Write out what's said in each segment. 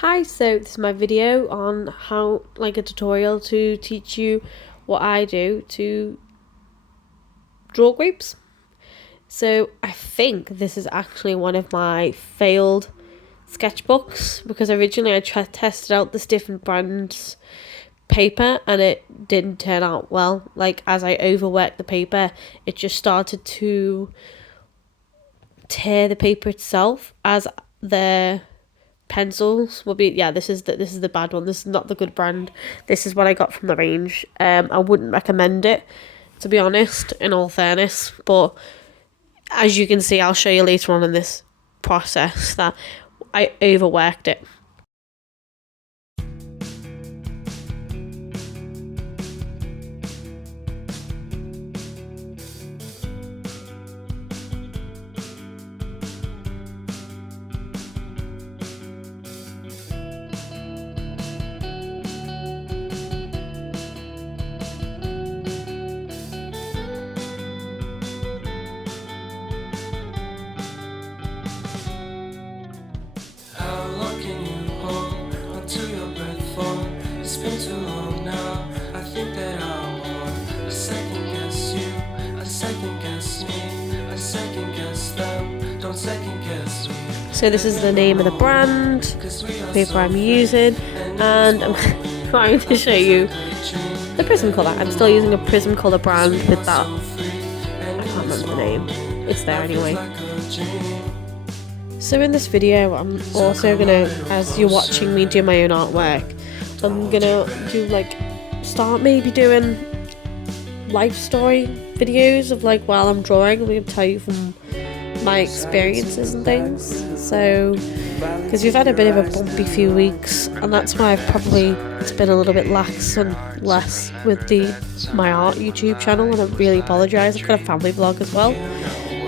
Hi, so this is my video on how, a tutorial to teach you what I do to draw grapes. So I think this is actually one of my failed sketchbooks because originally I tested out this different brand's paper and it didn't turn out well. As I overworked the paper, it just started to tear the paper itself as the pencils will be. This is the bad one. This is not the good brand. This is what I got from the range. I wouldn't recommend it, to be honest, in all fairness, but as you can see, I'll show you later on in this process that I overworked it. It's been too long now. I think that I want to second guess you. I second guess me. I second guess them. Don't second guess me. So this is the name of the brand, paper I'm using, and I'm trying to show you the prism colour. I'm still using a prism colour brand with that. I can't remember the name. It's there anyway. So in this video, I'm also gonna, as you're watching me do my own artwork, I'm gonna start maybe doing life story videos of while I'm drawing. I'm gonna tell you from my experiences and things. So, because we've had a bit of a bumpy few weeks, and that's why it's been a little bit lax and less with my art YouTube channel, and I really apologise. I've got a family vlog as well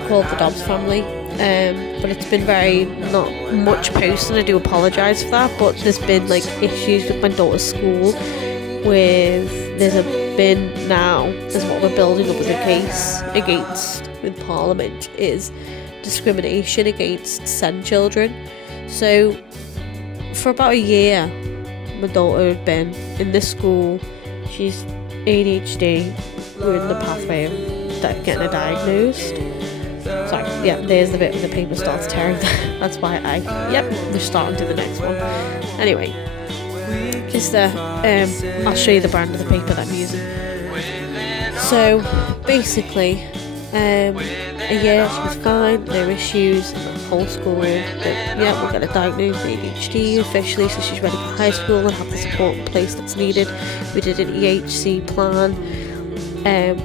called The Dobbs Family. But it's been very not much posting. I do apologise for that, but there's been issues with my daughter's school there's what we're building up as a case against with Parliament is discrimination against SEND children. So for about a year my daughter had been in this school. She's ADHD. We're in the pathway of getting her diagnosed. Sorry, there's the bit where the paper starts tearing. That's why we're starting to the next one. Anyway, just I'll show you the brand of the paper that I'm using. So basically, a year she was fine, no issues, the whole school. We're going to diagnose ADHD officially, so she's ready for high school and have the support in place that's needed. We did an EHC plan.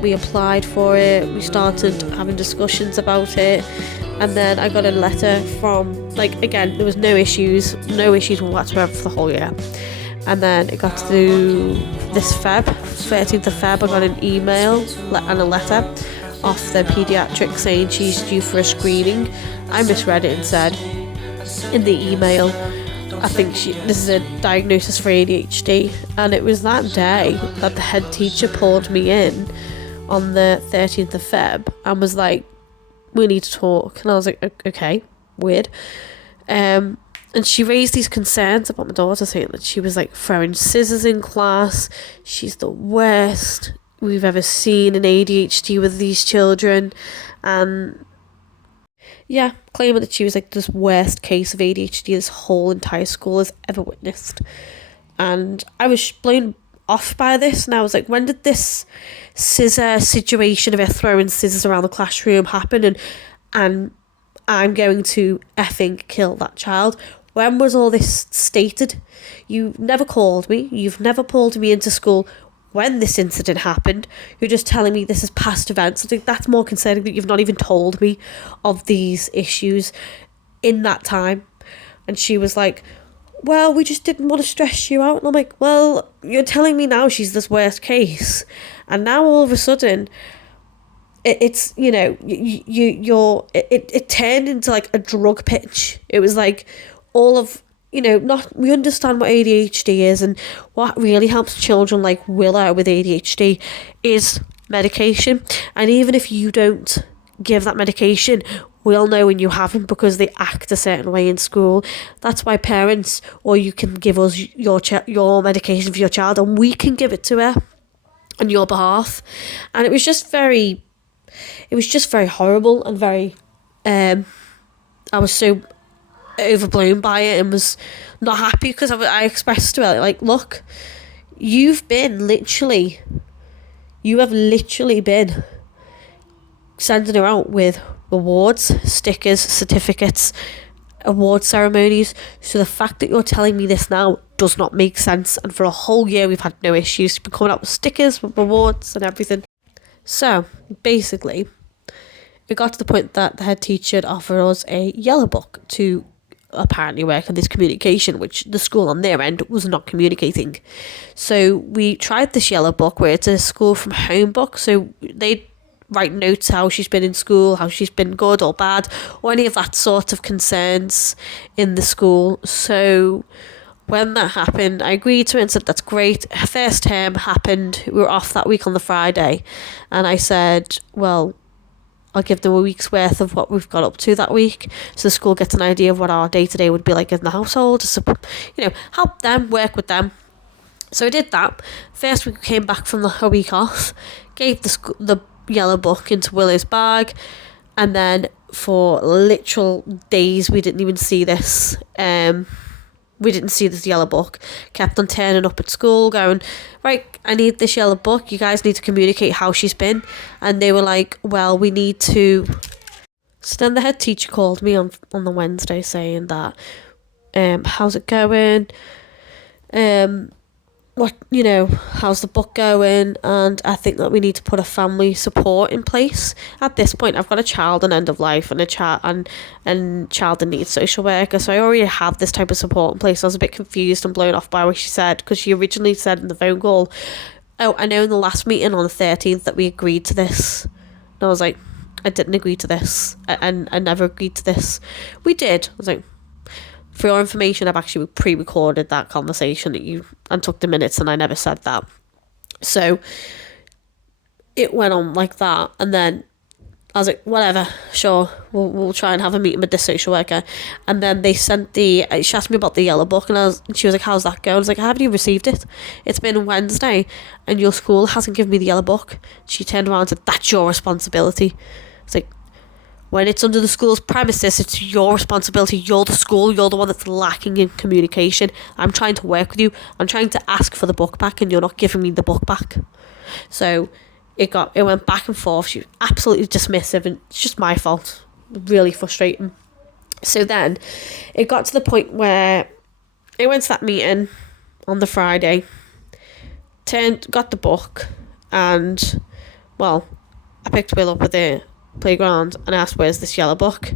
We applied for it, we started having discussions about it, and then I got a letter from, again, there was no issues whatsoever for the whole year. And then it got to this 13th of Feb, I got an email and a letter off the paediatric saying she's due for a screening. I misread it and said in the email, I think this is a diagnosis for ADHD, and it was that day that the head teacher pulled me in on the 13th of Feb and was like, we need to talk. And I was like, okay, weird. And she raised these concerns about my daughter, saying that she was throwing scissors in class. She's the worst we've ever seen in ADHD with these children, and claiming that she was this worst case of ADHD this whole entire school has ever witnessed. And I was blown off by this, and I was like, when did this scissor situation of her throwing scissors around the classroom happen, and I'm going to effing kill that child? When was all this stated? You never called me, you've never pulled me into school when this incident happened. You're just telling me this is past events. I think that's more concerning, that you've not even told me of these issues in that time. And she was like, well, we just didn't want to stress you out. And I'm like, well, you're telling me now she's this worst case, and now all of a sudden it turned into a drug pitch. It was all of, we understand what ADHD is, and what really helps children like Willow with ADHD is medication. And even if you don't give that medication, We all know when you haven't because they act a certain way in school. That's why parents, or you can give us your medication for your child and we can give it to her on your behalf. And it was just very horrible and very, I was so overblown by it and was not happy because I expressed to her, like, look, you have literally been sending her out with awards, stickers, certificates, award ceremonies. So the fact that you're telling me this now does not make sense. And for a whole year, we've had no issues. She's been coming out with stickers, with awards and everything. So basically, it got to the point that the head teacher had offered us a yellow book to apparently work on this communication, which the school on their end was not communicating. So we tried this yellow book where it's a school from home book. So they write notes how she's been in school, how she's been good or bad, or any of that sort of concerns in the school. So when that happened, I agreed to it and said, that's great. Her first term happened. We were off that week on the Friday. And I said, well, I'll give them a week's worth of what we've got up to that week, so the school gets an idea of what our day-to-day would be like in the household, to help them, work with them. So I did that. First week we came back from a week off, gave the yellow book into Willow's bag, and then for literal days we didn't even see this. We didn't see this yellow book. Kept on turning up at school going, right, I need this yellow book. You guys need to communicate how she's been. And they were like, well, we need to. So then the head teacher called me on the Wednesday saying that, how's it going? How's the book going? And I think that we need to put a family support in place. At this point, I've got a child on end of life and a child and child in need social worker, so I already have this type of support in place. I was a bit confused and blown off by what she said, because she originally said in the phone call, oh, I know in the last meeting on the 13th that we agreed to this. And I was like, I didn't agree to this. I never agreed to this. We did. I was like, for your information, I've actually pre-recorded that conversation and took the minutes, and I never said that. So it went on like that, and then I was like, whatever, sure, we'll try and have a meeting with this social worker. And then they sent she asked me about the yellow book, and she was like, how's that going? I was like, haven't you received it? It's been Wednesday, and your school hasn't given me the yellow book. She turned around and said, that's your responsibility. It's like, when it's under the school's premises, it's your responsibility. You're the school. You're the one that's lacking in communication. I'm trying to work with you. I'm trying to ask for the book back, and you're not giving me the book back. So it went back and forth. She was absolutely dismissive, and it's just my fault. Really frustrating. So then it got to the point where it went to that meeting on the Friday, got the book, and, well, I picked Will up at the playground and asked, where's this yellow book?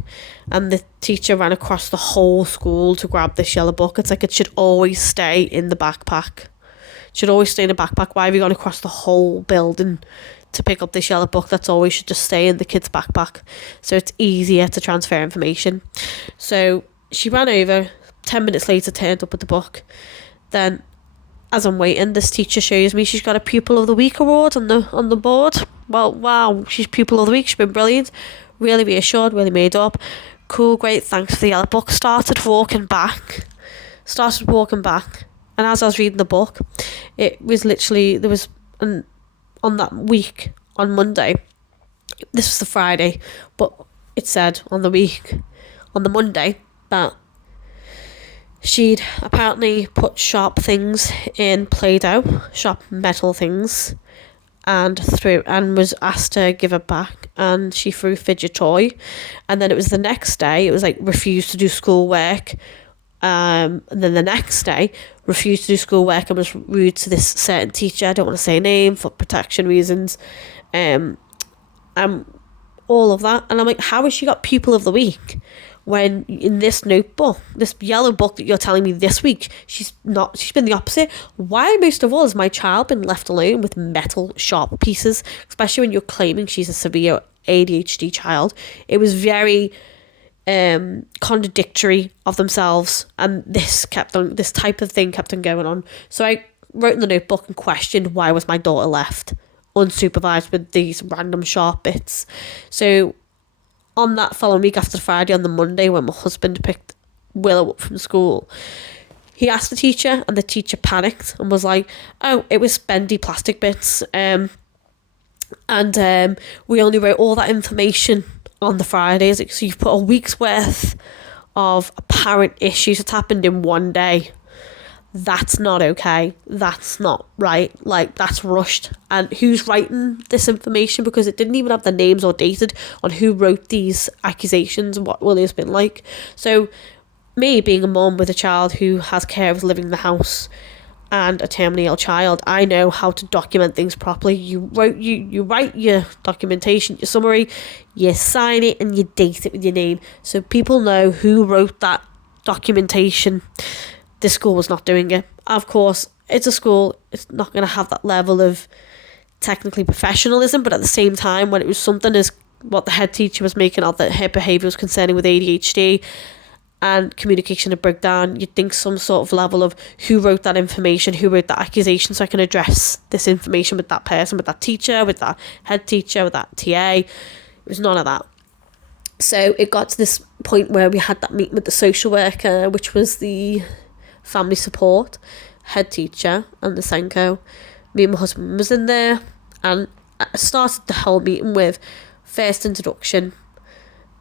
And the teacher ran across the whole school to grab this yellow book. It's like, it should always stay in the backpack. It should always stay in the backpack. Why have you gone across the whole building to pick up this yellow book? That's always should just stay in the kid's backpack, so it's easier to transfer information. So she ran over, 10 minutes later turned up with the book. Then as I'm waiting, this teacher shows me she's got a Pupil of the Week award on the board. Well, wow, she's Pupil of the Week. She's been brilliant. Really reassured, really made up. Cool, great, thanks for the yellow book. Started walking back. And as I was reading the book, it was literally, there was, on that week, on Monday, this was the Friday, but it said on the Monday, that she'd apparently put sharp things in Play-Doh, sharp metal things, and was asked to give it back, and she threw fidget toy. And then it was the next day, it was like, refused to do schoolwork, and then the next day refused to do schoolwork and was rude to this certain teacher. I don't want to say a name for protection reasons, all of that. And I'm like, how has she got Pupil of the Week when in this notebook, this yellow book that you're telling me this week, she's been the opposite? Why, most of all, has my child been left alone with metal sharp pieces, especially when you're claiming she's a severe ADHD child? It was very contradictory of themselves, and this type of thing kept on going on. So I wrote in the notebook and questioned, why was my daughter left unsupervised with these random sharp bits? So on that following week, after Friday, on the Monday when my husband picked Willow up from school, he asked the teacher, and the teacher panicked and was like, oh, it was bendy plastic bits. And we only wrote all that information on the Fridays. So you've put a week's worth of apparent issues that's happened in one day. That's not okay. That's not right. Like, that's rushed. And who's writing this information? Because it didn't even have the names or dated on who wrote these accusations and what Willie's been like. So me, being a mum with a child who has carers living in the house and a terminally ill child, I know how to document things properly. You write your documentation, your summary, you sign it, and you date it with your name, so people know who wrote that documentation. This school was not doing it. Of course, it's a school, it's not going to have that level of technically professionalism, but at the same time, when it was something as what the head teacher was making out, that her behaviour was concerning with ADHD and communication and breakdown, you'd think some sort of level of who wrote that information, who wrote that accusation, so I can address this information with that person, with that teacher, with that head teacher, with that TA. It was none of that. So it got to this point where we had that meeting with the social worker, which was the family support, head teacher, and the Senko. Me and my husband was in there, and I started the whole meeting with first introduction.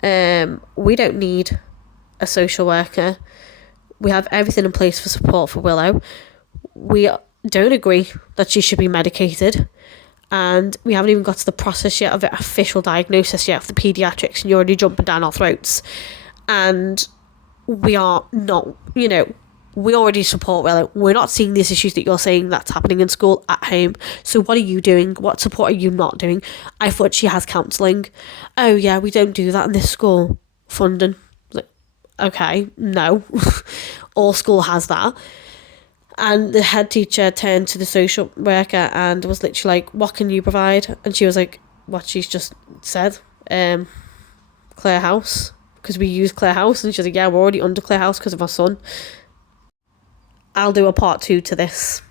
We don't need a social worker. We have everything in place for support for Willow. We don't agree that she should be medicated, and we haven't even got to the process yet of an official diagnosis yet of the paediatrics, and you're already jumping down our throats. And we are not, we already support Willow. We're not seeing these issues that you're saying that's happening in school at home. So what are you doing? What support are you not doing? I thought she has counselling. Oh yeah, we don't do that in this school. Funding. Okay, no. All school has that. And the head teacher turned to the social worker and was literally like, what can you provide? And she was like, what she's just said, Clare House, because we use Clare House. And she was like, yeah, we're already under Clare House because of our son. I'll do a part 2 to this.